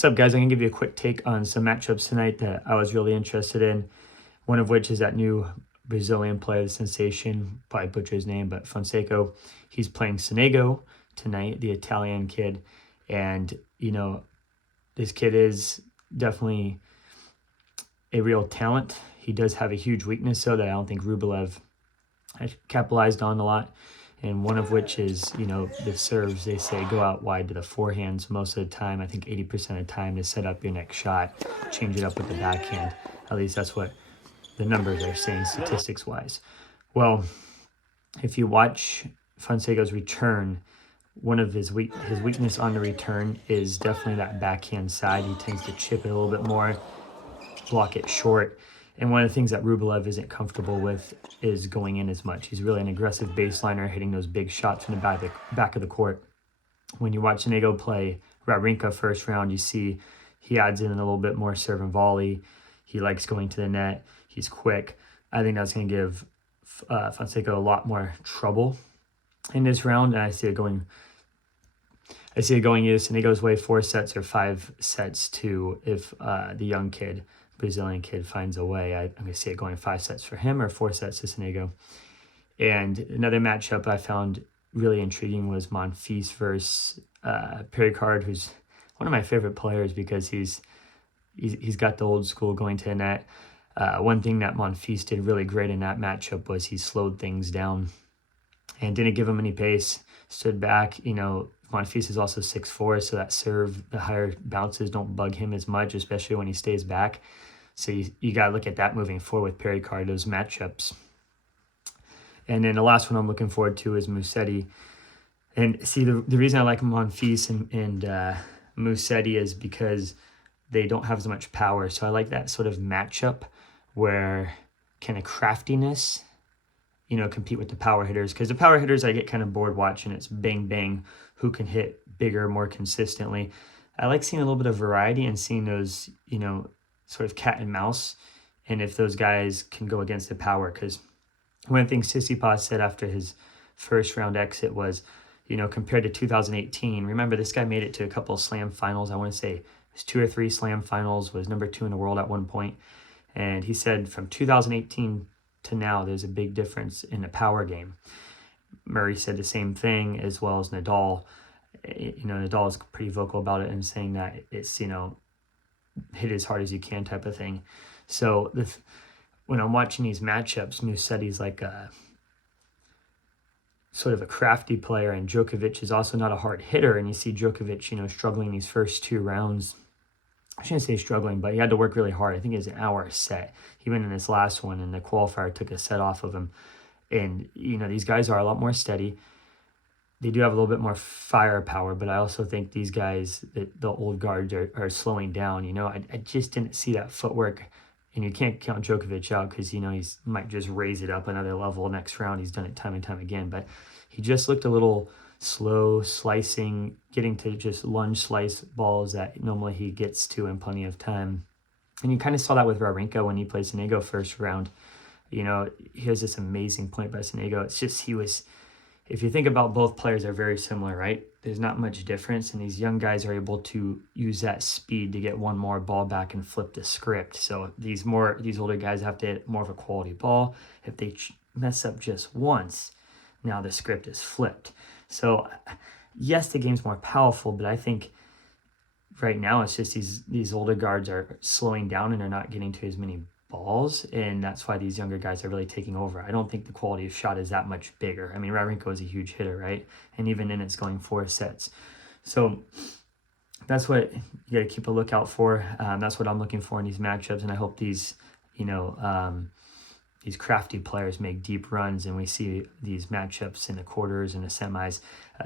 What's up, guys? I'm going to give you a quick take on some matchups tonight that I was really interested in. One of which is that new Brazilian player, the sensation, probably butcher his name, but Fonseca. He's playing Sonego tonight, the Italian kid. And, this kid is definitely a real talent. He does have a huge weakness, though, that I don't think Rublev has capitalized on a lot. And one of which is, the serves, they say, go out wide to the forehands most of the time. I think 80% of the time to set up your next shot, change it up with the backhand. At least that's what the numbers are saying statistics-wise. Well, if you watch Fonseca's return, one of his weakness on the return is definitely that backhand side. He tends to chip it a little bit more, block it short. And one of the things that Rublev isn't comfortable with is going in as much. He's really an aggressive baseliner, hitting those big shots from the back of the court. When you watch Sonego play Wawrinka first round, you see he adds in a little bit more serve and volley. He likes going to the net. He's quick. I think that's going to give Fonseca a lot more trouble in this round. And I see it going either Sonego's way 4 sets or 5 sets to if the young kid, Brazilian kid, finds a way. I'm going to see it going 5 sets for him or 4 sets to Sonego. And another matchup I found really intriguing was Monfils versus Pericard, who's one of my favorite players because he's got the old school going to the net. One thing that Monfils did really great in that matchup was he slowed things down and didn't give him any pace, stood back. Monfils is also 6'4", so that serve, the higher bounces don't bug him as much, especially when he stays back. So you got to look at that moving forward with Pericard, those matchups. And then the last one I'm looking forward to is Musetti. And see, the reason I like Monfils and Musetti is because they don't have as much power. So I like that sort of matchup where kind of craftiness, compete with the power hitters. Because the power hitters, I get kind of bored watching. It's bang, bang, who can hit bigger, more consistently. I like seeing a little bit of variety and seeing those, sort of cat and mouse. And if those guys can go against the power. Because one of the things Tsitsipas said after his first round exit was, compared to 2018, remember this guy made it to a couple of slam finals. I want to say it was 2 or 3 slam finals, was number 2 in the world at one point. And he said from 2018 to now, there's a big difference in the power game. Murray said the same thing, as well as Nadal. Nadal is pretty vocal about it and saying that it's, hit as hard as you can type of thing. So when I'm watching these matchups, Musetti's like a sort of a crafty player, and Djokovic is also not a hard hitter. And you see Djokovic, struggling these first 2 rounds. I shouldn't say struggling, but he had to work really hard. I think it was an hour a set. Even in this last one, and the qualifier took a set off of him. And, these guys are a lot more steady. They do have a little bit more firepower, but I also think these guys, the old guards, are slowing down. I just didn't see that footwork. And you can't count Djokovic out because, he might just raise it up another level next round. He's done it time and time again. But he just looked a little slow, slicing, getting to just lunge slice balls that normally he gets to in plenty of time. And you kind of saw that with Wawrinka when he played Sonego first round. Here's this amazing point by Sonego. It's just if you think about both players are very similar, right? There's not much difference, and these young guys are able to use that speed to get one more ball back and flip the script. So these older guys have to hit more of a quality ball. If they mess up just once, now the script is flipped. So yes, the game's more powerful, but I think right now it's just these older guards are slowing down and are not getting to as many balls, and that's why these younger guys are really taking over. I don't think the quality of shot is that much bigger. I mean, Wawrinka is a huge hitter, right? And even then it's going 4 sets. So that's what you got to keep a lookout for. That's what I'm looking for in these matchups, and I hope these crafty players make deep runs, and we see these matchups in the quarters and the semis.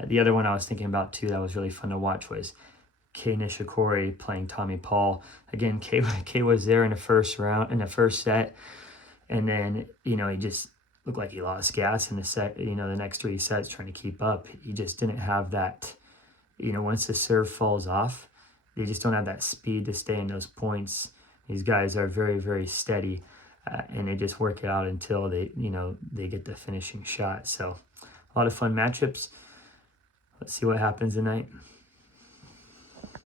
The other one I was thinking about too that was really fun to watch was Kei Nishikori playing Tommy Paul. Again, Kei was there in the first set, and then he just looked like he lost gas in the next 3 sets trying to keep up. He just didn't have that. Once the serve falls off, they just don't have that speed to stay in those points. These guys are very, very steady, and they just work it out until they get the finishing shot. So a lot of fun matchups. Let's see what happens tonight.